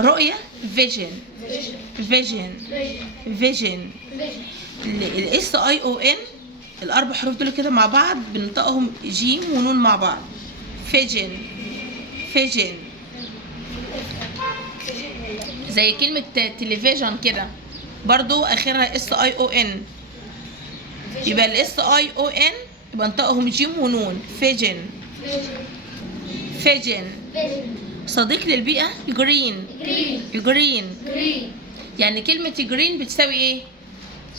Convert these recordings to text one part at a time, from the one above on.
رؤية vision vision vision. الاس اي او ان الاربع حروف دول كده مع بعض بننطقهم جيم ونون مع بعض. vision vision. زي كلمة تلفزيون كده برضو اخرها اس اي او ان، يبقى الاس اي او ان يبقى انطقهم جيم ونون. vision vision. صديق للبيئة جرين جرين. يعني كلمة جرين بتساوي ايه؟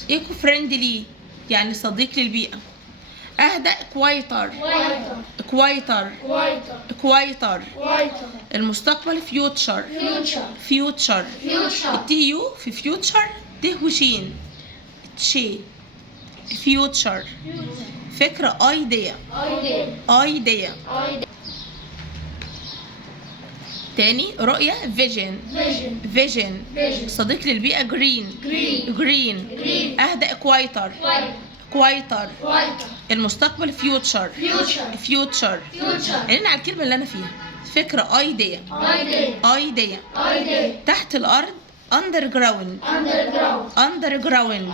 ايكو فريندلي يعني صديق للبيئة. اهدأ كوايتر كوايتر كوايتر. المستقبل فيوتشر فيوتشر. التي يو في فيوتشر ته وشين تشي فيوتشر. فكرة ايديا ايديا. تاني رؤية فيجن فيجن. صديق للبيئة جرين جرين. اهدأ كوايتر كوايتر. المستقبل فيوتشر فيوتشر. علينا على الكلمة اللي أنا فيها. فكرة ايديا ايديا. تحت الأرض underground underground.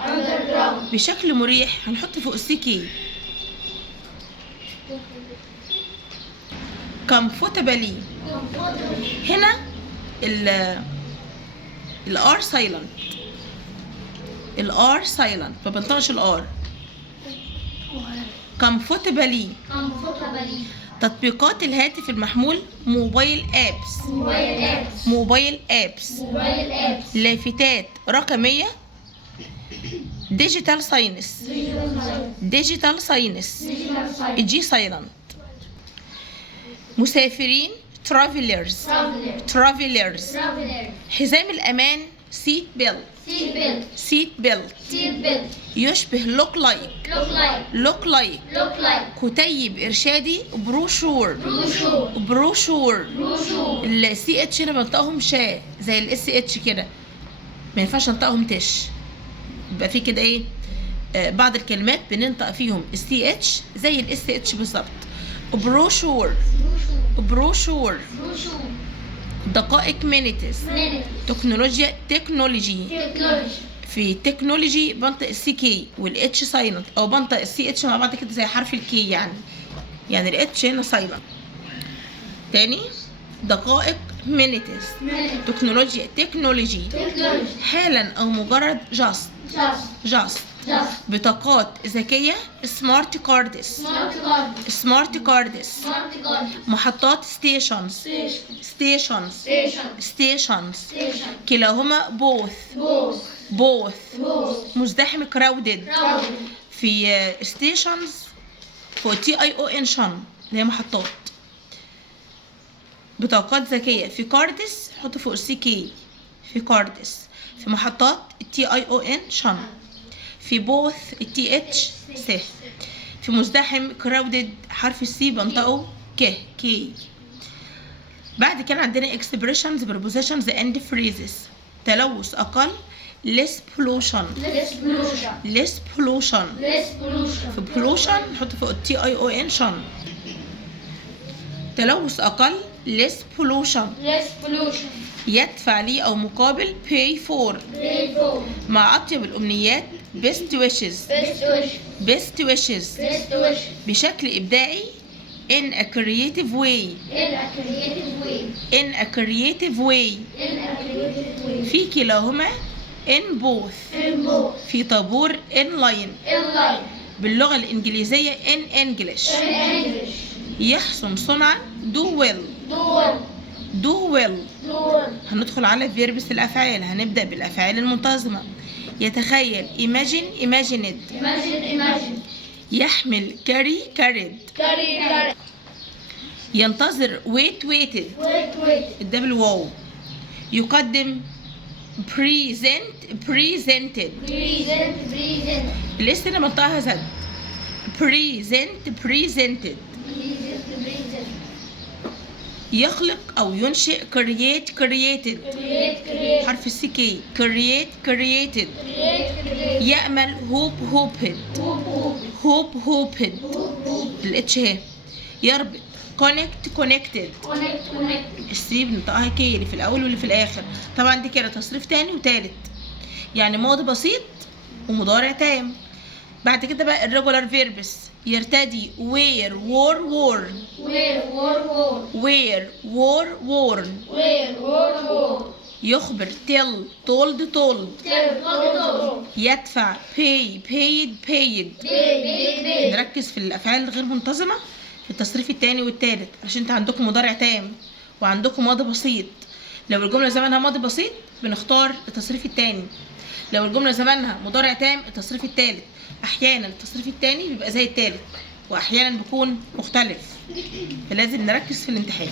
بشكل مريح هنحط فوق السي كي. comfortably هنا الار سايلنت الار سايلنت ما بنطقش الار. comfortably. تطبيقات الهاتف المحمول موبايل ابس موبايل ابس. لافتات رقمية ديجيتال ساينس ديجيتال ساينس جي سايلنت. مسافرين travelers travelers. حزام الأمان seat belt seat belt. يشبه look like كتيب إرشادي بروشور بروشور. السي اتش هنا بنطقهم شا زي الاس اتش كده، ما ينفعش ننطقهم تش. يبقى في كده ايه بعض الكلمات بننطق فيهم السي اتش زي الاس اتش بالظبط. بروشور بروشور. دقائق مينيتس. تكنولوجيا تكنولوجي. في تكنولوجي بنطق السي كي والاتش سايلنت، او بنطق السي اتش مع بعض كده زي حرف الكي يعني الاتش هنا سايلنت. تاني دقائق مينيتس. تكنولوجيا تكنولوجي. حالا او مجرد جاست. بطاقات ذكية سمارت كاردس سمارت كاردس. محطات ستيشنز كلاهما بوث. مزدحم كراودد. في ستيشنز فوق تي اي او ان شن اللي هي محطات. بطاقات ذكية في كاردس حط فوق السي كي في كاردس. في محطات التي اي او ان شن. في بوث التي اتش س. في مزدحم كراودد حرف السي بنطقه كي. بعد كده عندنا expressions prepositions and phrases. تلوث أقل less pollution. في pollution نحط فوق التي اي او ان شن. تلوث أقل less pollution. يدفع لي أو مقابل pay for. مع أطيب الأمنيات best wishes. بشكل إبداعي in a creative way. في كلاهما in both. في طابور in line. باللغة الإنجليزية in English. يحسن صنعا do well. هندخل على فيربس الأفعال. هنبدأ بالأفعال المنتظمة. يتخيل imagined. يحمل carried. ينتظر waited. الدبل واو. يقدم presented. لسه انا منطقها زد. presented. يخلق او ينشئ created. حرف السي كي created. يأمل hoped. الاتش هي. يربط كونكت كونكتد. السي بننطقها كي اللي في الاول واللي في الاخر. طبعا دي كده تصريف تاني وتالت، يعني ماضي بسيط ومضارع تام. بعد كده بقى الريجولار فيربس يرتدي وير وور وورن. وير وور وورن. يخبر تيل تولد تولد. يدفع باي بايد بايد. نركز في الافعال الغير منتظمه في التصريف الثاني والثالث عشان انت عندكم مضارع تام وعندكم ماضي بسيط. لو الجمله زمانها ماضي بسيط بنختار التصريف الثاني، لو الجمله زمانها مضارع تام التصريف الثالث. احيانا التصريف الثاني بيبقى زي الثالث واحيانا بيكون مختلف، فلازم نركز في الامتحان.